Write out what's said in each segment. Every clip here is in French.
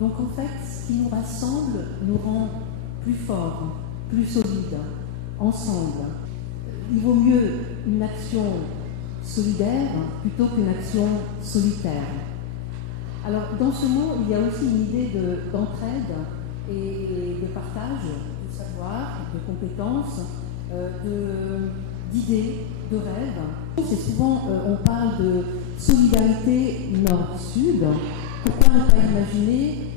Donc en fait, ce qui nous rassemble nous rend plus forts, plus solides, ensemble. Il vaut mieux une action solidaire plutôt qu'une action solitaire. Alors dans ce mot, il y a aussi une idée d'entraide et de partage, de savoir, de compétences, d'idées, de rêves. C'est souvent, on parle de solidarité nord-sud. Pourquoi ne pas imaginer,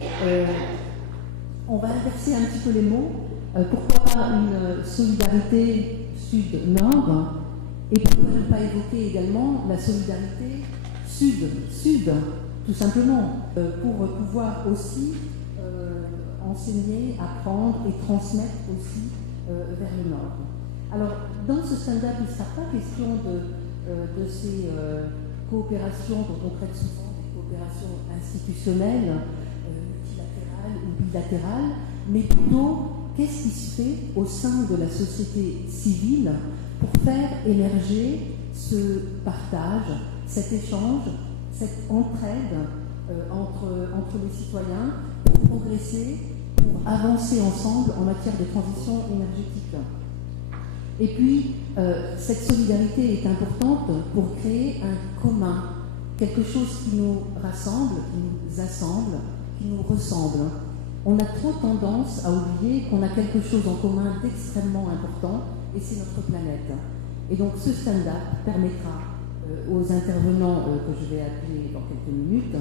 on va inverser un petit peu les mots, pourquoi pas une solidarité sud-nord, et pourquoi ne pas évoquer également la solidarité sud-sud, tout simplement, pour pouvoir aussi enseigner, apprendre et transmettre aussi vers le nord. Alors, dans ce stand-up, il ne sera pas question de ces coopérations dont on traite souvent, des coopérations institutionnelles, multilatérales ou bilatérales, mais plutôt qu'est-ce qui se fait au sein de la société civile pour faire émerger ce partage, cet échange, cette entraide entre les citoyens pour progresser, pour avancer ensemble en matière de transition énergétique. Et puis, cette solidarité est importante pour créer un commun, quelque chose qui nous rassemble, qui nous assemble, qui nous ressemble. On a trop tendance à oublier qu'on a quelque chose en commun d'extrêmement important, et c'est notre planète. Et donc ce stand-up permettra aux intervenants que je vais appeler dans quelques minutes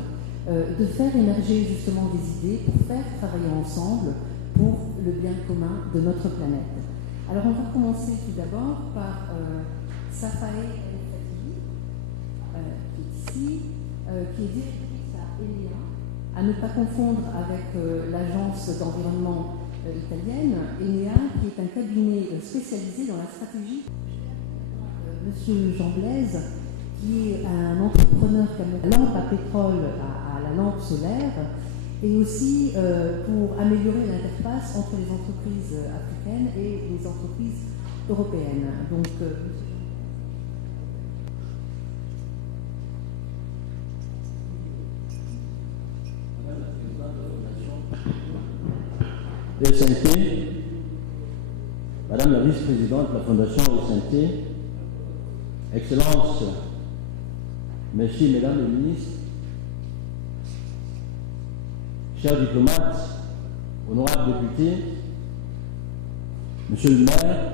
de faire émerger justement des idées pour faire travailler ensemble pour le bien commun de notre planète. Alors on va commencer tout d'abord par Safae El-Fadili, qui est ici, qui est directrice à ENEA, à ne pas confondre avec l'agence d'environnement italienne, ENEA, qui est un cabinet spécialisé dans la stratégie. Monsieur Jean Blaise, qui est un entrepreneur qui a la lampe à pétrole à la lampe solaire, et aussi pour améliorer l'interface entre les entreprises africaines et les entreprises européennes. Donc, ESNT, Madame la vice-présidente de la Fondation ESNT, Excellences, Messieurs, Mesdames les ministres, chers diplomates, honorables députés, Monsieur le maire,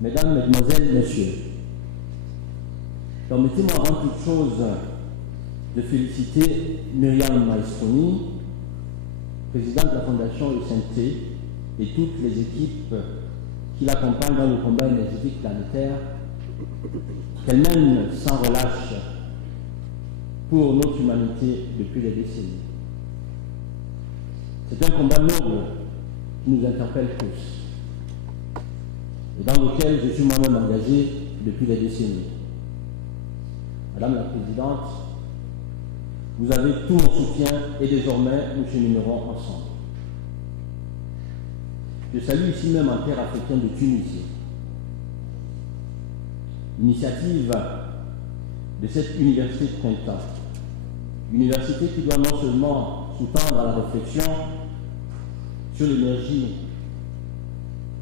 Mesdames, Mesdemoiselles, Messieurs, permettez-moi avant toute chose de féliciter Myriam Maestroni, présidente de la Fondation ESNT, et toutes les équipes qui l'accompagnent dans le combat énergétique planétaire, qu'elle mène sans relâche pour notre humanité depuis des décennies. C'est un combat noble qui nous interpelle tous et dans lequel je suis moi-même engagé depuis des décennies. Madame la Présidente, vous avez tout mon soutien et désormais nous cheminerons ensemble. Je salue ici même en terre africaine de Tunisie l'initiative de cette université de printemps. Université qui doit non seulement sous-tendre à la réflexion sur l'énergie,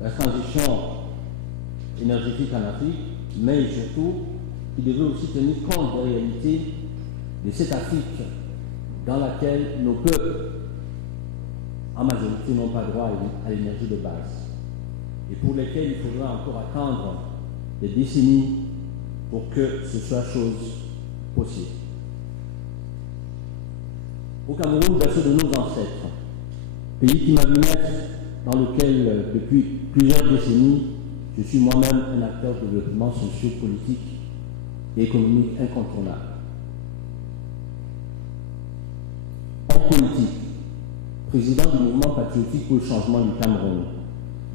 la transition énergétique en Afrique, mais surtout qui devait aussi tenir compte des réalités de cette Afrique dans laquelle nos peuples, en majorité, n'ont pas droit à l'énergie de base et pour lesquels il faudra encore attendre des décennies pour que ce soit chose possible. Au Cameroun, berceau de nos ancêtres, pays qui m'a vu naître, dans lequel, depuis plusieurs décennies, je suis moi-même un acteur de développement socio-politique et économique incontournable. Homme politique, président du mouvement patriotique pour le changement du Cameroun,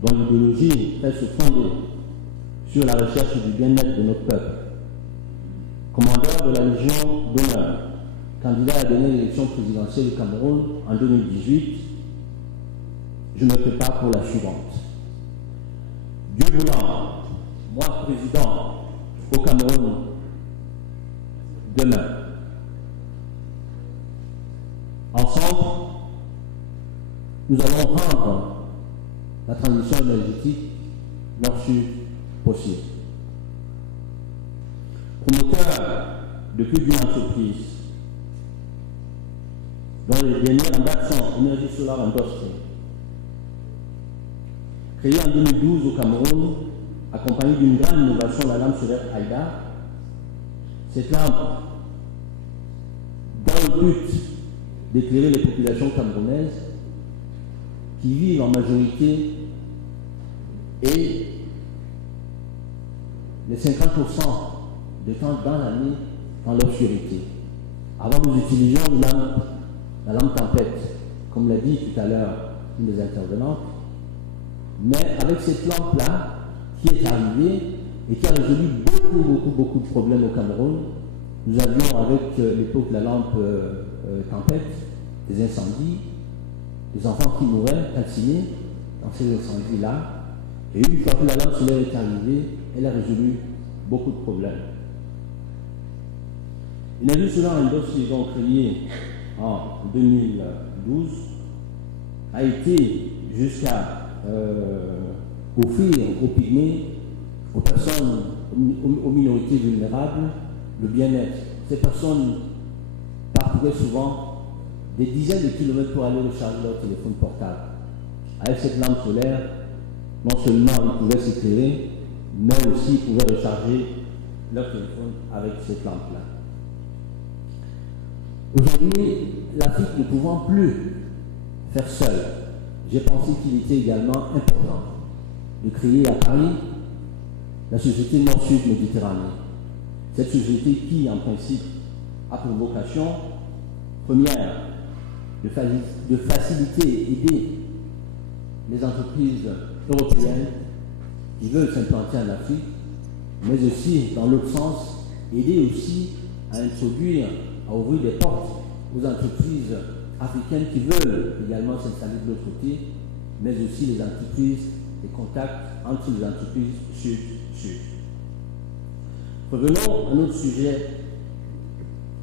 dont l'idéologie reste fondée sur la recherche du bien-être de notre peuple. Commandeur de la Légion d'honneur, candidat à la dernière élection présidentielle du Cameroun en 2018, je me prépare pour la suivante. Dieu voulant, moi président au Cameroun demain, Ensemble, nous allons rendre la transition énergétique nord-sud possible. Promoteur de plus d'une entreprise dont les dernières en date sont Énergie Solar Industrie, créée en 2012 au Cameroun, accompagnée d'une grande innovation, la lampe solaire AIDA. Cette lampe, dans le but d'éclairer les populations camerounaises qui vivent en majorité et les 50% de temps dans l'année dans l'obscurité. Avant, nous utilisions la lampe tempête, comme l'a dit tout à l'heure une des intervenantes. Mais avec cette lampe-là, qui est arrivée et qui a résolu beaucoup de problèmes au Cameroun, nous avions avec l'époque la lampe tempête, des incendies, des enfants qui mouraient, calcinés dans ces incendies-là. Et une fois que la lampe solaire est arrivée, elle a résolu beaucoup de problèmes. Énergie Solar Industrie, qu'ils ont créé en 2012, a été jusqu'à offrir aux pygmées, aux personnes, aux minorités vulnérables, le bien-être. Ces personnes parcouraient souvent des dizaines de kilomètres pour aller recharger leur téléphone portable. Avec cette lampe solaire, non seulement ils pouvaient s'éclairer, mais aussi ils pouvaient recharger leur téléphone avec cette lampe-là. Aujourd'hui, l'Afrique ne pouvant plus faire seule, j'ai pensé qu'il était également important de créer à Paris la société Nord-Sud Méditerranée. Cette société qui, en principe, a pour vocation première de faciliter, aider les entreprises européennes qui veulent s'implanter en Afrique, mais aussi, dans l'autre sens, aider aussi à introduire, à ouvrir des portes aux entreprises africaines qui veulent également s'installer de l'autre côté, mais aussi les entreprises, les contacts entre les entreprises sud-sud. Revenons à notre sujet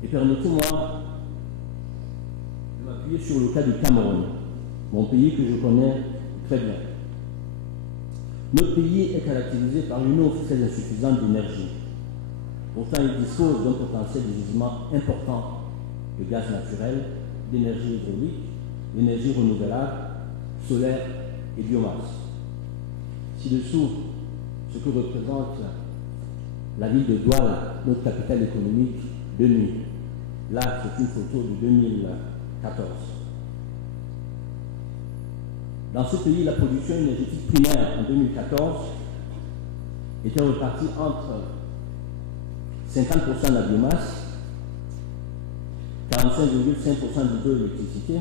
et permettez-moi de m'appuyer sur le cas du Cameroun, mon pays que je connais très bien. Notre pays est caractérisé par une offre très insuffisante d'énergie. Pourtant, il dispose d'un potentiel de gisement important de gaz naturel, d'énergie hydraulique, d'énergie renouvelable, solaire et biomasse. Ci-dessous, ce que représente la ville de Douala, notre capitale économique, de nuit. Là, c'est une photo de 2014. Dans ce pays, la production énergétique primaire en 2014 était repartie entre 50% de la biomasse, 45,5% d'hydroélectricité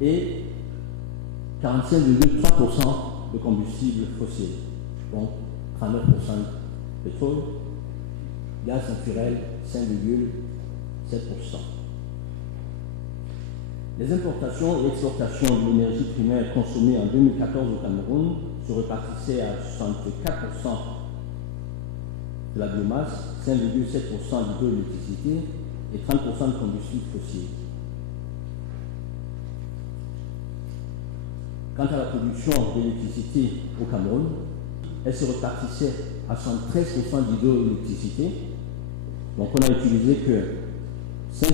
et 45,3% de combustible fossile, donc 39% pétrole, gaz naturel 5,7%. Les importations et exportations de l'énergie primaire consommée en 2014 au Cameroun se repartissaient à 64% de la biomasse, 5,7% d'hydroélectricité et 30% de combustible fossile. Quant à la production d'électricité au Cameroun, elle se repartissait à 73% d'hydroélectricité. Donc on a utilisé que 5%,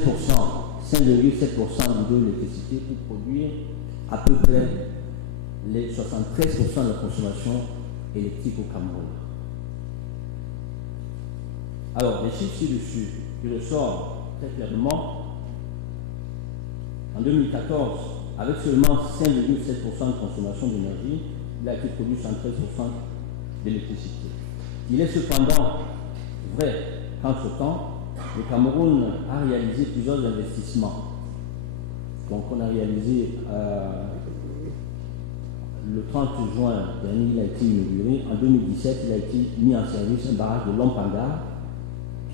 5,7% d'hydroélectricité pour produire à peu près les 73% de la consommation électrique au Cameroun. Alors, les chiffres ci-dessus, qui ressortent très clairement, en 2014, avec seulement 5,7% de consommation d'énergie, il a été produit 73% d'électricité. Il est cependant vrai qu'entre-temps, le Cameroun a réalisé plusieurs investissements. Donc on a réalisé, le 30 juin dernier, il a été inauguré. En 2017, il a été mis en service un barrage de Lompanga,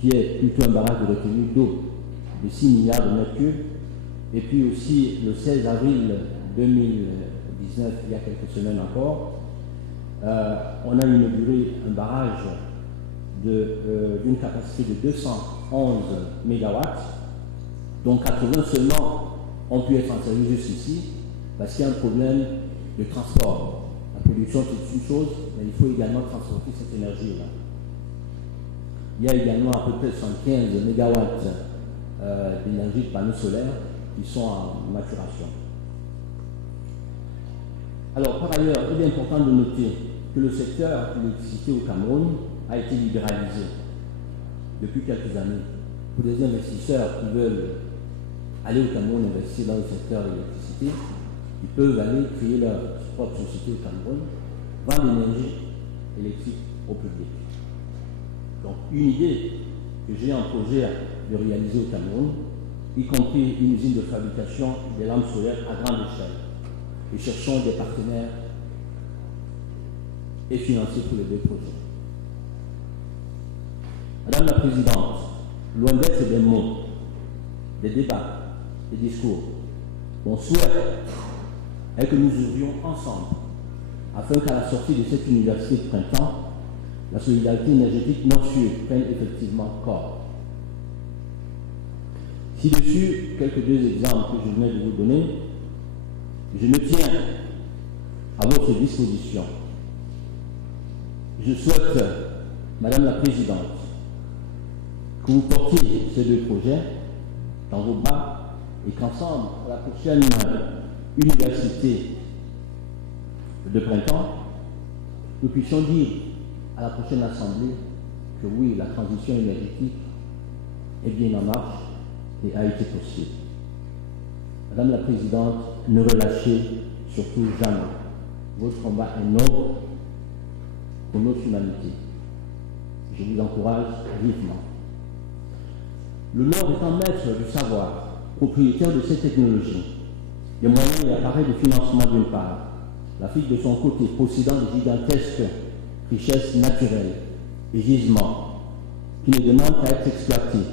qui est plutôt un barrage de retenue d'eau de 6 milliards de mètres cubes. Et puis aussi, le 16 avril 2019, il y a quelques semaines encore, on a inauguré un barrage d'une capacité de 211 MW, dont 80 seulement ont pu être enservis jusqu'ici parce qu'il y a un problème de transport. La production, c'est une chose, mais il faut également transporter cette énergie-là. Il y a également à peu près 115 MW d'énergie de panneaux solaires qui sont en maturation. Alors, par ailleurs, il est important de noter que le secteur de l'électricité au Cameroun a été libéralisé depuis quelques années. Pour des investisseurs qui veulent aller au Cameroun investir dans le secteur de l'électricité, ils peuvent aller créer leur propre société au Cameroun, vendre l'énergie électrique au public. Donc, une idée que j'ai en projet de réaliser au Cameroun, y compris une usine de fabrication des lampes solaires à grande échelle. Et cherchons des partenaires et financiers pour les deux projets. Madame la Présidente, loin d'être des mots, des débats, des discours, mon souhait est que nous ouvrions ensemble afin qu'à la sortie de cette université de printemps, la solidarité énergétique nord-sud prenne effectivement corps. Ci-dessus, quelques deux exemples que je venais de vous donner. Je me tiens à votre disposition. Je souhaite, Madame la Présidente, que vous portiez ces deux projets dans vos bras et qu'ensemble, à la prochaine université de printemps, nous puissions dire à la prochaine Assemblée que oui, la transition énergétique est bien en marche et a été possible. Madame la Présidente, ne relâchez surtout jamais. Votre combat est noble pour notre humanité. Je vous encourage vivement. Le Nord étant maître du savoir, propriétaire de ces technologies, des moyens et appareils de financement d'une part, l'Afrique de son côté possédant de gigantesques richesses naturelles et gisements qui ne demandent qu'à être exploités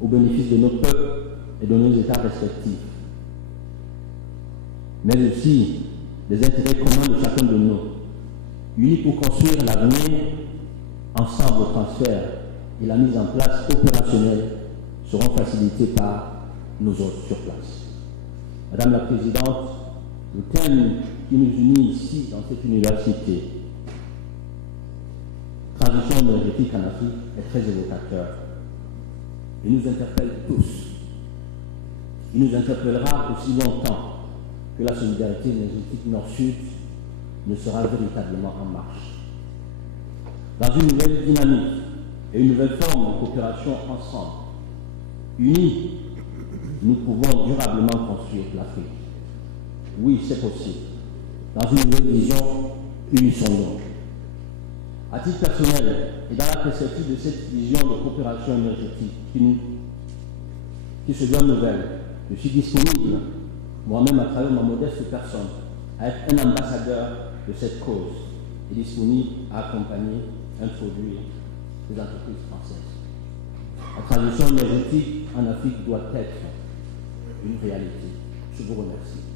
au bénéfice de nos peuples et de nos États respectifs, mais aussi des intérêts communs de chacun de nous, unis pour construire l'avenir, ensemble le transfert et la mise en place opérationnelle seront facilités par nous autres sur place. Madame la Présidente, le thème qui nous unit ici dans cette université, transition énergétique en Afrique, est très évocateur. Il nous interpelle tous. Il nous interpellera aussi longtemps que la solidarité énergétique Nord-Sud ne sera véritablement en marche. Dans une nouvelle dynamique et une nouvelle forme de coopération ensemble, unis, nous pouvons durablement construire l'Afrique. Oui, c'est possible. Dans une nouvelle vision, unissons-nous. À titre personnel et dans la perspective de cette vision de coopération énergétique qui se doit nouvelle, je suis disponible, moi-même à travers ma modeste personne, à être un ambassadeur de cette cause et disponible à accompagner, introduire les entreprises françaises. La transition énergétique en Afrique doit être une réalité. Je vous remercie.